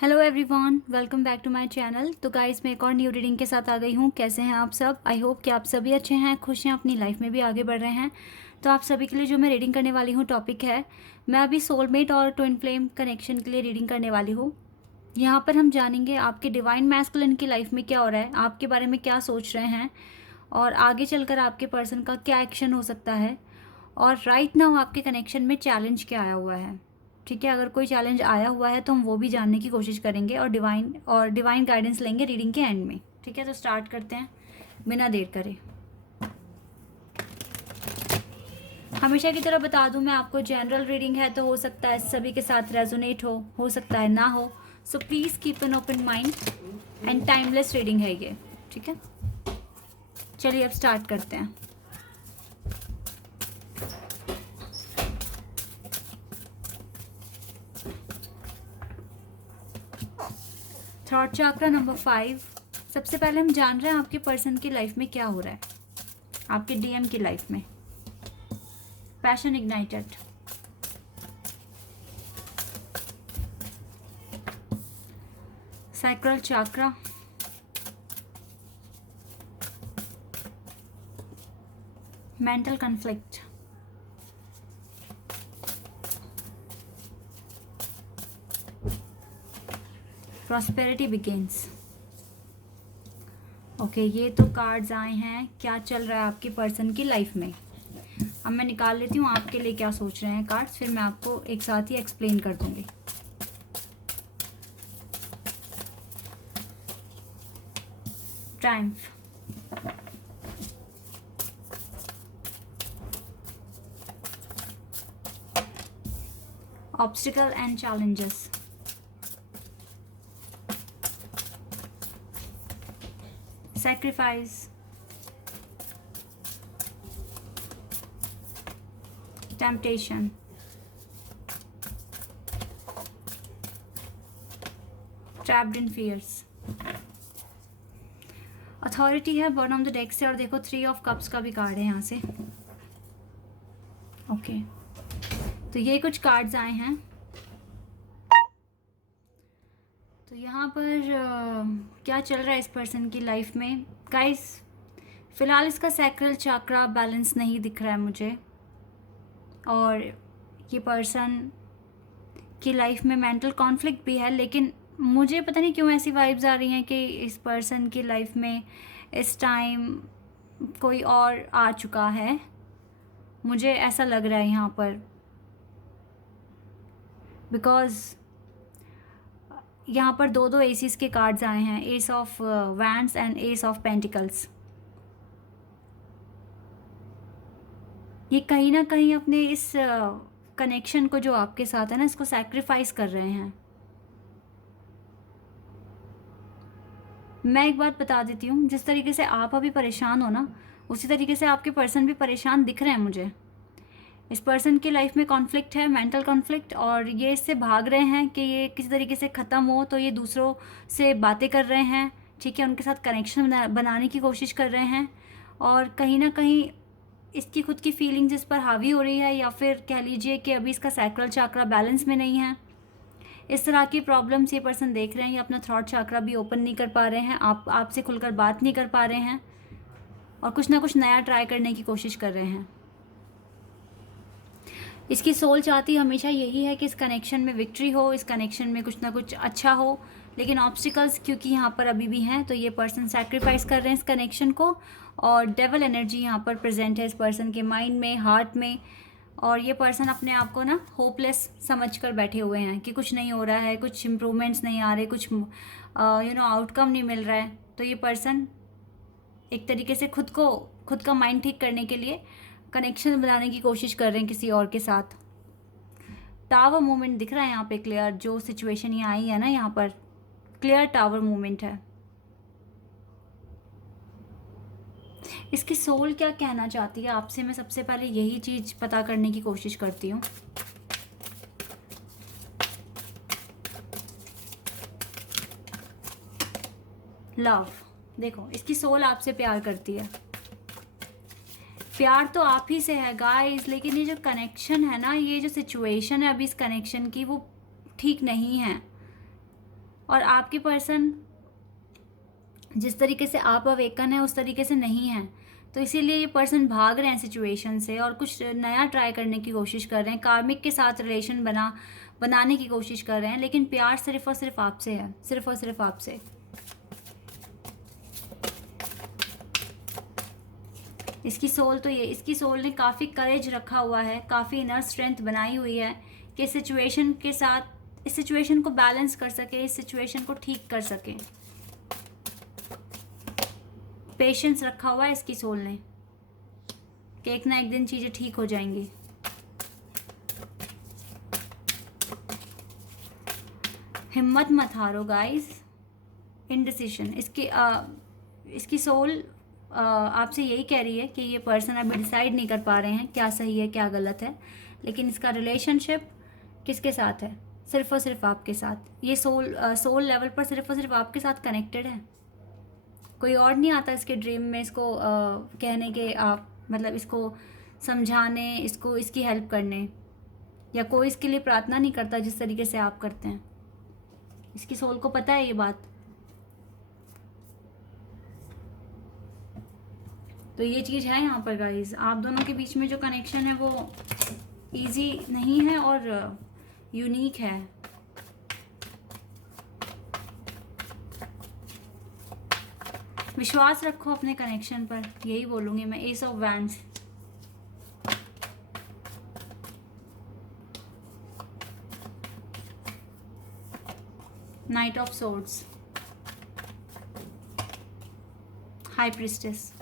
Hello everyone, welcome back to my channel. तो guys, मैं एक और न्यू रीडिंग के साथ आ गई हूँ। कैसे हैं आप सब? आई होप कि आप सभी अच्छे हैं, खुश हैं, अपनी लाइफ में भी आगे बढ़ रहे हैं। तो आप सभी के लिए जो मैं रीडिंग करने वाली हूँ टॉपिक है, मैं अभी सोलमेट और ट्विन फ्लेम कनेक्शन के लिए रीडिंग करने वाली हूँ। यहाँ पर हम जानेंगे आपके डिवाइन मैस्कुलिन की लाइफ में क्या हो रहा है, आपके बारे में क्या सोच रहे हैं और आगे चलकर आपके पर्सन का क्या एक्शन हो सकता है, और राइट नाउ आपके कनेक्शन में चैलेंज क्या आया हुआ है। ठीक है, अगर कोई चैलेंज आया हुआ है तो हम वो भी जानने की कोशिश करेंगे और डिवाइन गाइडेंस लेंगे रीडिंग के एंड में। ठीक है, तो स्टार्ट करते हैं बिना देर करे। हमेशा की तरह बता दूं, मैं आपको जनरल रीडिंग है, तो हो सकता है सभी के साथ रेजोनेट हो सकता है ना हो। So please keep an open mind and timeless reading है ये। ठीक है, चलिए अब स्टार्ट करते हैं। थॉट चक्रा नंबर 5। सबसे पहले हम जान रहे हैं आपके पर्सन की लाइफ में क्या हो रहा है, आपके डीएम की लाइफ में। Passion ignited, sacral chakra, mental conflict, prosperity begins. Okay, ये तो कार्ड्स आए हैं, क्या चल रहा है आपके पर्सन की लाइफ में। अब मैं निकाल लेती हूँ आपके लिए क्या सोच रहे हैं कार्ड्स, फिर मैं आपको एक साथ ही एक्सप्लेन कर दूंगी। Triumph, obstacle and challenges, sacrifice, temptation, trapped in fears, authority है बॉटम ऑफ द डेक से। और देखो 3 ऑफ कप्स का भी कार्ड है यहाँ से। ओके, तो ये कुछ कार्ड्स आए हैं। तो यहाँ पर क्या चल रहा है इस पर्सन की लाइफ में गाइस। फिलहाल इसका सैक्रल चक्रा बैलेंस नहीं दिख रहा है मुझे, और ये पर्सन की लाइफ में मेंटल कॉन्फ्लिक्ट भी है। लेकिन मुझे पता नहीं क्यों ऐसी वाइब्स आ रही हैं कि इस पर्सन की लाइफ में इस टाइम कोई और आ चुका है, मुझे ऐसा लग रहा है यहाँ पर। बिकॉज यहाँ पर दो एसिस के कार्ड्स आए हैं, S of wands and S of pentacles. ये कहीं ना कहीं अपने इस कनेक्शन को जो आपके साथ है ना, इसको सैक्रिफाइस कर रहे हैं। मैं एक बात बता देती हूँ, जिस तरीके से आप अभी परेशान हो ना, उसी तरीके से आपके पर्सन भी परेशान दिख रहे हैं मुझे। इस पर्सन की लाइफ में कॉन्फ्लिक्ट है, मेंटल कॉन्फ्लिक्ट, और ये इससे भाग रहे हैं कि ये किसी तरीके से ख़त्म हो। तो ये दूसरों से बातें कर रहे हैं, ठीक है, उनके साथ कनेक्शन बनाने की कोशिश कर रहे हैं। और कहीं ना कहीं इसकी खुद की फीलिंग्स इस पर हावी हो रही है, या फिर कह लीजिए कि अभी इसका सैक्रल चक्रा बैलेंस में नहीं है। इस तरह की प्रॉब्लम्स ये पर्सन देख रहे हैं। ये अपना थ्रॉट चक्रा भी ओपन नहीं कर पा रहे हैं, आपसे खुलकर बात नहीं कर पा रहे हैं, और कुछ ना कुछ नया ट्राई करने की कोशिश कर रहे हैं। इसकी सोल चाहती हमेशा यही है कि इस कनेक्शन में विक्ट्री हो, इस कनेक्शन में कुछ ना कुछ अच्छा हो। लेकिन ऑब्स्टिकल्स क्योंकि यहाँ पर अभी भी हैं, तो ये पर्सन सैक्रिफाइस कर रहे हैं इस कनेक्शन को। और डेवल एनर्जी यहाँ पर प्रेजेंट है इस पर्सन के माइंड में, हार्ट में। और ये पर्सन अपने आप को ना होपलेस समझ कर बैठे हुए हैं कि कुछ नहीं हो रहा है, कुछ इम्प्रूवमेंट्स नहीं आ रहे, कुछ आउटकम नहीं मिल रहा है। तो ये पर्सन एक तरीके से खुद का माइंड ठीक करने के लिए कनेक्शन बनाने की कोशिश कर रहे हैं किसी और के साथ। टावर मूवमेंट दिख रहा है यहाँ पे क्लियर, जो सिचुएशन ये आई है ना, यहाँ पर क्लियर टावर मूवमेंट है। इसकी सोल क्या कहना चाहती है आपसे, मैं सबसे पहले यही चीज पता करने की कोशिश करती हूँ। लव, देखो इसकी सोल आपसे प्यार करती है। प्यार तो आप ही से है गाइस, लेकिन ये जो कनेक्शन है ना, ये जो सिचुएशन है अभी इस कनेक्शन की, वो ठीक नहीं है। और आपके पर्सन जिस तरीके से आप अवेकन है उस तरीके से नहीं है, तो इसीलिए ये पर्सन भाग रहे हैं सिचुएशन से और कुछ नया ट्राई करने की कोशिश कर रहे हैं, कार्मिक के साथ रिलेशन बनाने की कोशिश कर रहे हैं, लेकिन प्यार सिर्फ और सिर्फ आपसे है, सिर्फ और सिर्फ आपसे। इसकी सोल ने काफ़ी करेज रखा हुआ है, काफ़ी इनर स्ट्रेंथ बनाई हुई है कि सिचुएशन के साथ इस सिचुएशन को बैलेंस कर सके, इस सिचुएशन को ठीक कर सके। पेशेंस रखा हुआ है इसकी सोल ने कि एक ना एक दिन चीज़ें ठीक हो जाएंगी। हिम्मत मत हारो गाइस। इनडिसीजन इसकी सोल आपसे यही कह रही है कि ये पर्सन अभी डिसाइड नहीं कर पा रहे हैं क्या सही है क्या गलत है, लेकिन इसका रिलेशनशिप किसके साथ है? सिर्फ और सिर्फ आपके साथ। ये सोल लेवल पर सिर्फ और सिर्फ आपके साथ कनेक्टेड है। कोई और नहीं आता इसके ड्रीम में इसको कहने के आप मतलब इसको समझाने, इसकी हेल्प करने, या कोई इसके लिए प्रार्थना नहीं करता जिस तरीके से आप करते हैं। इसकी सोल को पता है ये बात। तो ये चीज़ है यहाँ पर गाइज। आप दोनों के बीच में जो कनेक्शन है वो इजी नहीं है और यूनिक है। विश्वास रखो अपने कनेक्शन पर, यही बोलूँगी मैं। Ace of wands, knight of swords, high priestess,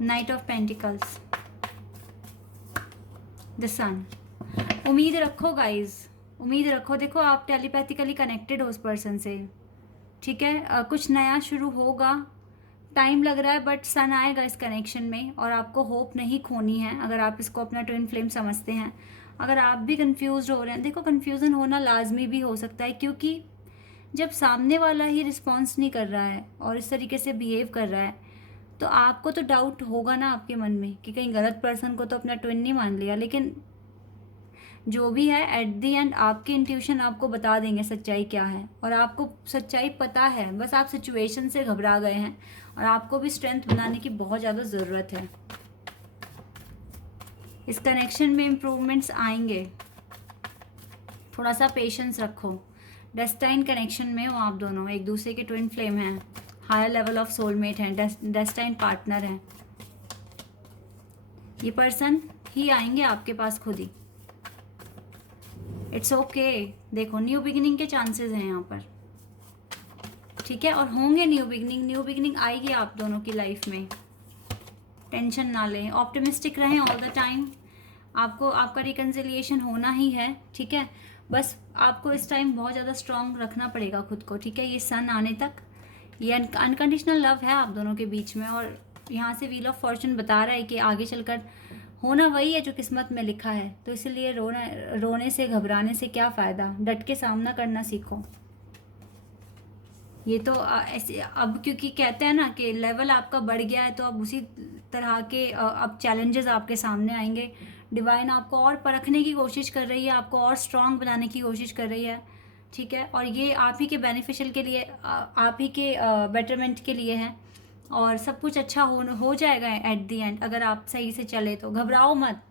knight of pentacles, the sun. उम्मीद रखो गाइज, उम्मीद रखो। देखो आप टेलीपैथिकली कनेक्टेड हो उस पर्सन से, ठीक है। कुछ नया शुरू होगा, टाइम लग रहा है बट सन आएगा इस कनेक्शन में। और आपको होप नहीं खोनी है अगर आप इसको अपना ट्विन फ्लेम समझते हैं। अगर आप भी कंफ्यूज हो रहे हैं, देखो कंफ्यूजन होना लाजमी भी हो सकता है, क्योंकि जब सामने वाला ही रिस्पॉन्स नहीं कर रहा है और इस तरीके से बिहेव कर रहा है तो आपको तो डाउट होगा ना आपके मन में कि कहीं गलत पर्सन को तो अपना ट्विन नहीं मान लिया। लेकिन जो भी है एट दी एंड आपकी इंट्यूशन आपको बता देंगे सच्चाई क्या है, और आपको सच्चाई पता है, बस आप सिचुएशन से घबरा गए हैं और आपको भी स्ट्रेंथ बनाने की बहुत ज़्यादा ज़रूरत है। इस कनेक्शन में इम्प्रूवमेंट्स आएंगे, थोड़ा सा पेशेंस रखो। डेस्टाइन कनेक्शन में हो आप दोनों, एक दूसरे के ट्विन फ्लेम हैं, हायर लेवल ऑफ सोलमेट हैं, डेस्टाइन पार्टनर हैं। ये पर्सन ही आएंगे आपके पास खुद ही। It's okay. देखो न्यू बिगिनिंग के चांसेस हैं यहाँ पर, ठीक है, और होंगे न्यू बिगिनिंग आएगी आप दोनों की लाइफ में। टेंशन ना लें, ऑप्टिमिस्टिक रहें ऑल द टाइम। आपका रिकन्सिलिएशन होना ही है, ठीक है। बस आपको इस टाइम बहुत ज़्यादा स्ट्रांग रखना पड़ेगा खुद को, ठीक है। ये सन आने तक ये अनकंडीशनल लव है आप दोनों के बीच में, और यहाँ से व्हील ऑफ फॉर्चून बता रहा है कि आगे चलकर होना वही है जो किस्मत में लिखा है। तो इसलिए रोने से घबराने से क्या फ़ायदा, डट के सामना करना सीखो। ये तो ऐसे अब क्योंकि कहते हैं ना कि लेवल आपका बढ़ गया है, तो अब उसी तरह के अब चैलेंजेस आपके सामने आएंगे। डिवाइन आपको और परखने की कोशिश कर रही है, आपको और स्ट्रांग बनाने की कोशिश कर रही है, ठीक है। और ये आप ही के बेनिफिशियल के लिए, आप ही के बेटरमेंट के लिए है, और सब कुछ अच्छा हो जाएगा एट दी एंड। अगर आप सही से चले तो घबराओ मत,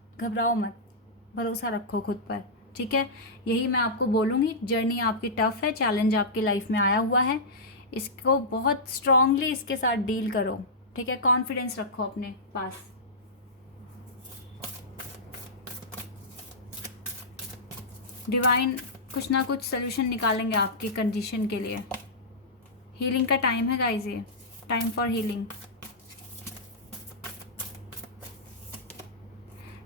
भरोसा रखो खुद पर, ठीक है। यही मैं आपको बोलूँगी। जर्नी आपकी टफ है, चैलेंज आपकी लाइफ में आया हुआ है, इसको बहुत स्ट्रांगली इसके साथ डील करो, ठीक है। कॉन्फिडेंस रखो अपने पास। डिवाइन कुछ ना कुछ सोल्यूशन निकालेंगे आपकी कंडीशन के लिए। हीलिंग का टाइम है गाइस, ये time for healing.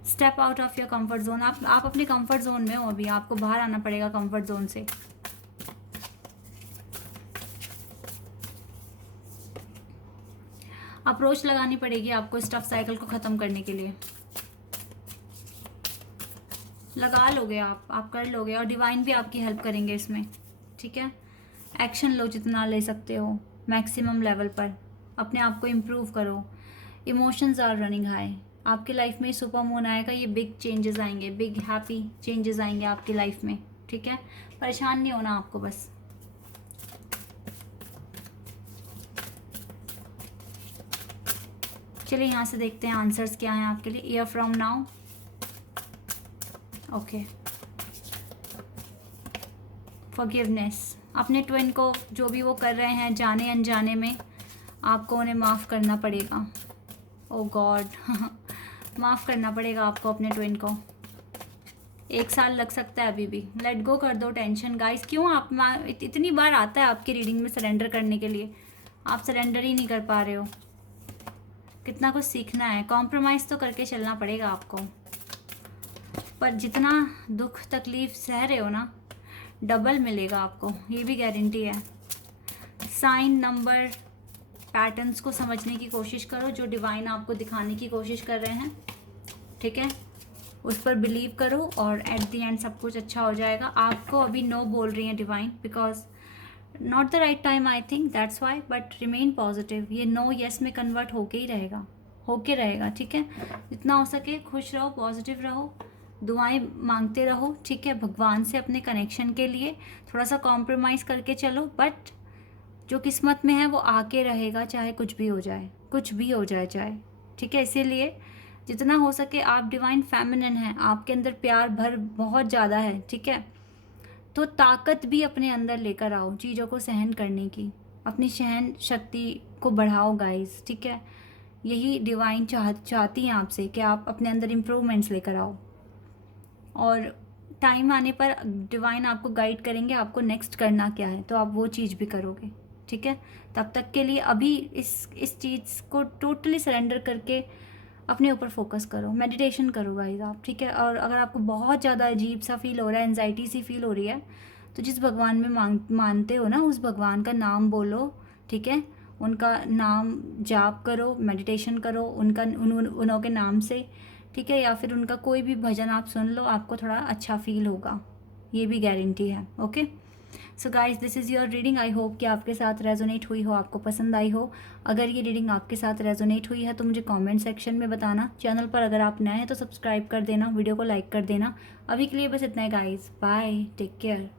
Step out of your comfort zone. आप अपने कंफर्ट जोन में हो अभी, आपको बाहर आना पड़ेगा कंफर्ट जोन से। अप्रोच लगानी पड़ेगी आपको स्टफ साइकिल को ख़त्म करने के लिए। लगा लोगे आप कर लोगे, और डिवाइन भी आपकी हेल्प करेंगे इसमें, ठीक है। एक्शन लो जितना ले सकते हो, मैक्सिमम लेवल पर अपने आप को इम्प्रूव करो। इमोशंस आर रनिंग हाई, आपके लाइफ में सुपर मून आएगा, ये बिग चेंजेस आएंगे, बिग हैप्पी चेंजेस आएंगे आपकी लाइफ में, ठीक है। परेशान नहीं होना आपको बस। चलिए यहाँ से देखते हैं आंसर्स क्या हैं आपके लिए। Year from now, okay. Forgiveness, अपने ट्विन को जो भी वो कर रहे हैं जाने अनजाने में, आपको उन्हें माफ़ करना पड़ेगा। ओ गॉड माफ़ करना पड़ेगा आपको अपने ट्विन को। 1 साल लग सकता है अभी भी। लेट गो कर दो टेंशन गाइस। क्यों आप इतनी बार आता है आपकी रीडिंग में सरेंडर करने के लिए, आप सरेंडर ही नहीं कर पा रहे हो। कितना कुछ सीखना है, कॉम्प्रोमाइज़ तो करके चलना पड़ेगा आपको। पर जितना दुख तकलीफ सह रहे हो ना, डबल मिलेगा आपको, ये भी गारंटी है। साइन, नंबर, पैटर्न्स को समझने की कोशिश करो जो डिवाइन आपको दिखाने की कोशिश कर रहे हैं, ठीक है। उस पर बिलीव करो और एट द एंड सब कुछ अच्छा हो जाएगा। आपको अभी नो बोल रही हैं divine, because not the right time I think, that's why, but remain positive. ये नो येस में कन्वर्ट होके ही रहेगा, होके रहेगा, ठीक है। जितना हो सके खुश रहो, पॉजिटिव रहो, दुआएं मांगते रहो, ठीक है। भगवान से अपने कनेक्शन के लिए थोड़ा सा कॉम्प्रोमाइज़ करके चलो, बट जो किस्मत में है वो आके रहेगा, चाहे कुछ भी हो जाए, कुछ भी हो जाए चाहे, ठीक है। इसीलिए जितना हो सके, आप डिवाइन फेमिनिन हैं, आपके अंदर प्यार भर बहुत ज़्यादा है, ठीक है। तो ताकत भी अपने अंदर लेकर आओ चीज़ों को सहन करने की, अपनी सहन शक्ति को बढ़ाओ गाइस, ठीक है। यही डिवाइन चाहती हैं आपसे कि आप अपने अंदर इम्प्रूवमेंट्स लेकर आओ, और टाइम आने पर डिवाइन आपको गाइड करेंगे आपको नेक्स्ट करना क्या है, तो आप वो चीज़ भी करोगे, ठीक है। तब तक के लिए अभी इस चीज़ को टोटली सरेंडर करके अपने ऊपर फोकस करो, मेडिटेशन करो गाइस आप, ठीक है। और अगर आपको बहुत ज़्यादा अजीब सा फील हो रहा है, एंजाइटी सी फील हो रही है, तो जिस भगवान में मानते हो ना, उस भगवान का नाम बोलो, ठीक है। उनका नाम जाप करो, मेडिटेशन करो उन्हों के नाम से, ठीक है। या फिर उनका कोई भी भजन आप सुन लो, आपको थोड़ा अच्छा फील होगा, ये भी गारंटी है, okay. So guys, this is your reading. I hope कि आपके साथ रेजोनेट हुई हो, आपको पसंद आई हो। अगर ये रीडिंग आपके साथ रेजोनेट हुई है तो मुझे कमेंट सेक्शन में बताना। चैनल पर अगर आप नए हैं तो सब्सक्राइब कर देना, वीडियो को लाइक कर देना। अभी के लिए बस इतना है गाइज, बाय, टेक केयर।